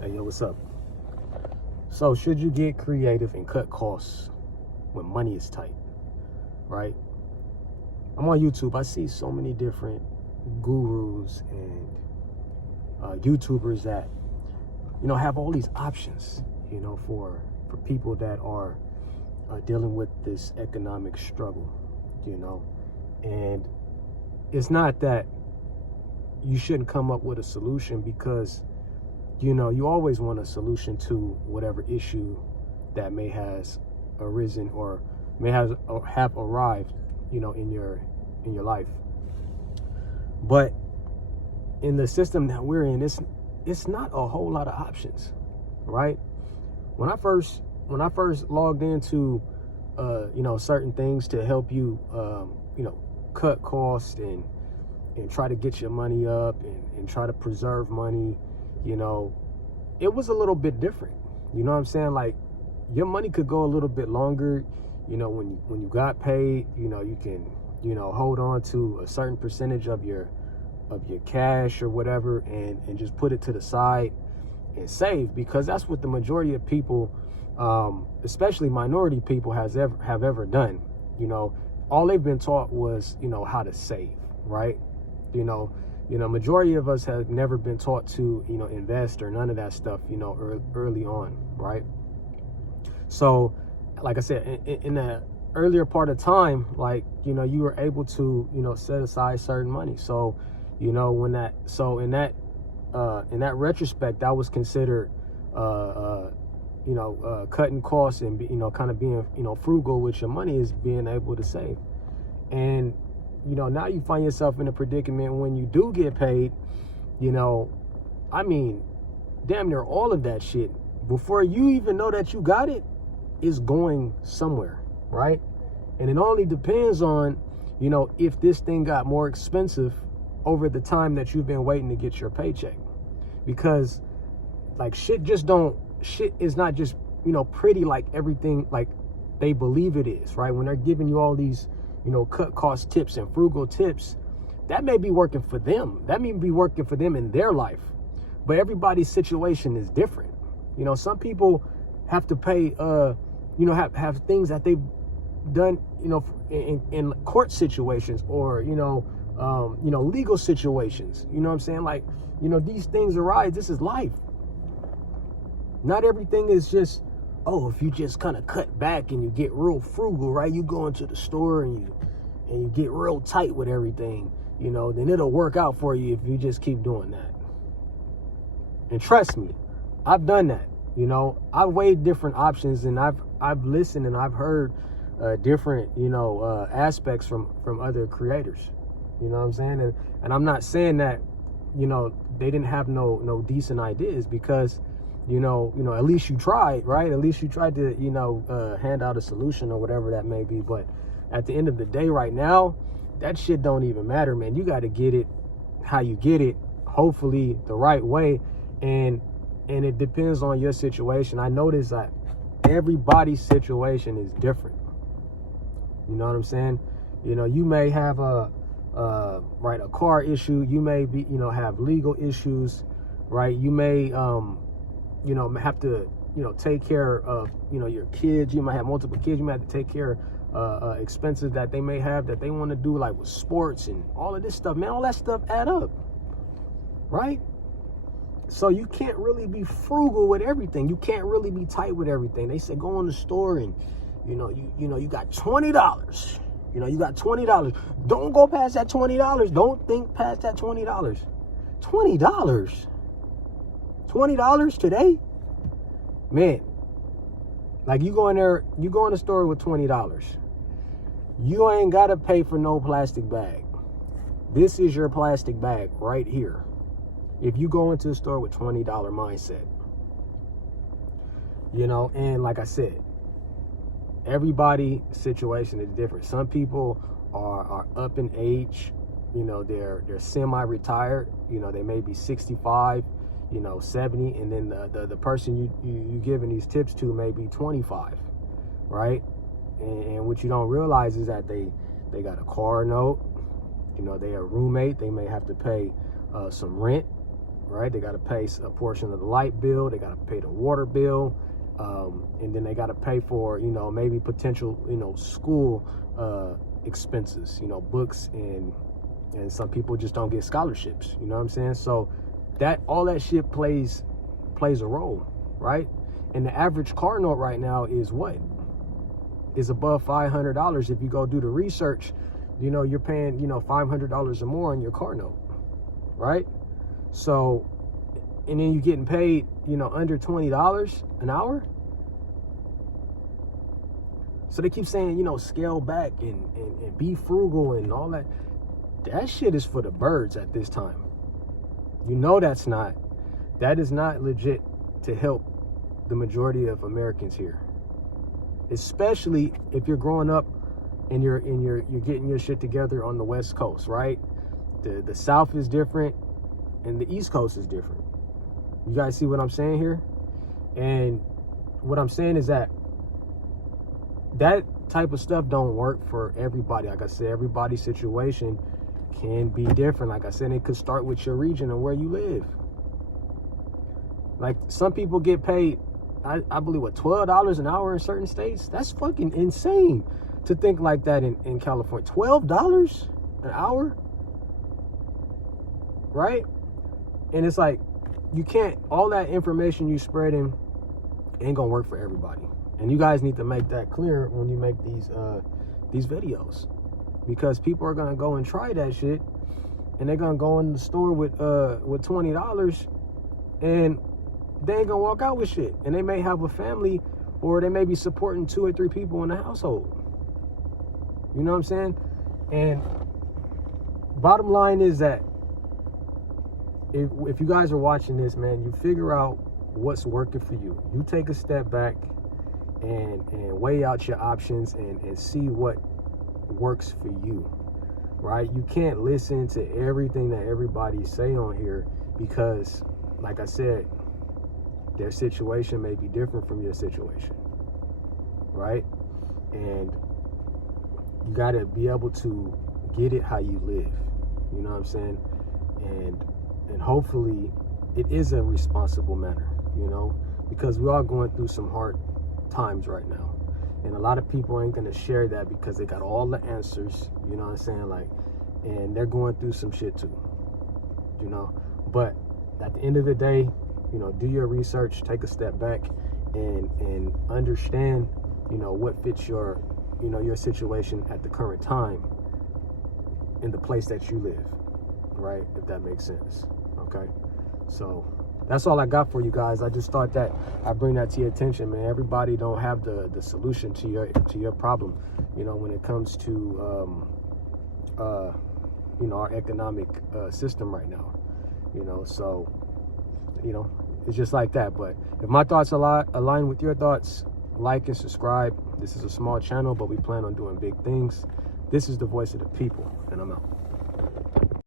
Hey, yo, what's up? So, should you get creative and cut costs when money is tight, right? I'm on YouTube. I see so many different gurus and YouTubers that, have all these options, for people that are dealing with this economic struggle, and it's not that you shouldn't come up with a solution because you always want a solution to whatever issue that may has arisen or may have arrived, in your life. But in the system that we're in, it's not a whole lot of options, right? When I first logged into certain things to help you cut costs and try to get your money up and try to preserve money, it was a little bit different. You know what I'm saying? Like, your money could go a little bit longer. When you got paid, you can, hold on to a certain percentage of your cash or whatever and just put it to the side and save, because that's what the majority of people, especially minority people, have ever done. All they've been taught was, how to save, right? Majority of us have never been taught to, invest or none of that stuff, early on, right? So, like I said, in the earlier part of time, like, you were able to, set aside certain money. So, in that retrospect, that was considered, cutting costs and, kind of being, frugal with your money is being able to save. And, now you find yourself in a predicament when you do get paid, damn near all of that shit, before you even know that you got it, is going somewhere, right? And it only depends on, if this thing got more expensive over the time that you've been waiting to get your paycheck. Because, like, shit is not just, pretty like everything like they believe it is, right? When they're giving you all these, cut cost tips and frugal tips, that may be working for them. That may be working for them in their life. But everybody's situation is different. Some people have to pay, have things that they've done, in court situations or, legal situations. You know what I'm saying? Like, these things arise. This is life. Not everything is just, if you just kind of cut back and you get real frugal, right? You go into the store and you get real tight with everything, then it'll work out for you if you just keep doing that. And trust me, I've done that. I've weighed different options, and I've listened and I've heard different, aspects from other creators. You know what I'm saying? And I'm not saying that, they didn't have no decent ideas, because at least you tried, right? At least you tried to, hand out a solution or whatever that may be. But at the end of the day, right now, that shit don't even matter, man. You got to get it how you get it, hopefully the right way. And it depends on your situation. I notice that everybody's situation is different. You know what I'm saying? You may have a car issue. You may be, have legal issues, right? You may, have to, take care of, your kids. You might have multiple kids. You might have to take care of expenses that they may have that they want to do, like with sports and all of this stuff, man. All that stuff add up, right? So you can't really be frugal with everything. You can't really be tight with everything. They say go in the store and, you got $20. You got $20. Don't go past that $20. Don't think past that $20. $20. $20 today? Man, like, you go in the store with $20. You ain't got to pay for no plastic bag. This is your plastic bag right here. If you go into the store with $20 mindset, and like I said, everybody's situation is different. Some people are up in age, they're semi-retired, they may be 65, 70, and then the person you giving these tips to may be 25, right? And what you don't realize is that they got a car note, they a roommate, they may have to pay some rent, right? They got to pay a portion of the light bill. They got to pay the water bill. And then they got to pay for, you know, maybe potential, you know, school expenses, you know, books, and some people just don't get scholarships, you know what I'm saying? So that, all that shit plays a role, right? And the average car note right now is what? Is above $500. If you go do the research, you know, you're paying, you know, $500 or more on your car note, right? So, and then you're getting paid, you know, under $20 an hour. So they keep saying, you know, scale back and be frugal and all that. That shit is for the birds at this time. You know, that is not legit to help the majority of Americans here. Especially if you're growing up and you're getting your shit together on the West Coast, right? The South is different and the East Coast is different. You guys see what I'm saying here? And what I'm saying is that type of stuff don't work for everybody. Like I said, everybody's situation can be different. Like I said, it could start with your region and where you live. Like, some people get paid, I believe, what, $12 an hour in certain states? That's fucking insane to think like that in California. $12 an hour? Right? And it's like, you can't, all that information you spreading ain't gonna work for everybody. And you guys need to make that clear when you make these videos, because people are gonna go and try that shit, and they're gonna go in the store with $20, and they ain't gonna walk out with shit. And they may have a family, or they may be supporting 2 or 3 people in the household. You know what I'm saying? And bottom line is that if you guys are watching this, man, you figure out what's working for you. You take a step back and weigh out your options and see what works for you, right? You can't listen to everything that everybody say on here, because, like I said, their situation may be different from your situation, right? And you got to be able to get it how you live, you know what I'm saying? And hopefully it is a responsible manner, you know, because we are going through some hard times right now, and a lot of people ain't gonna share that because they got all the answers, you know what I'm saying? Like, and they're going through some shit too, you know. But at the end of the day, you know, do your research, take a step back, and understand, you know, what fits your, you know, your situation at the current time in the place that you live, right? If that makes sense. Okay, so that's all I got for you guys. I just thought that I'd bring that to your attention, man. Everybody don't have the solution to your problem, you know, when it comes to you know, our economic system right now, you know. So, you know, it's just like that. But if my thoughts align with your thoughts, like and subscribe. This is a small channel, but we plan on doing big things. This is the voice of the people, and I'm out.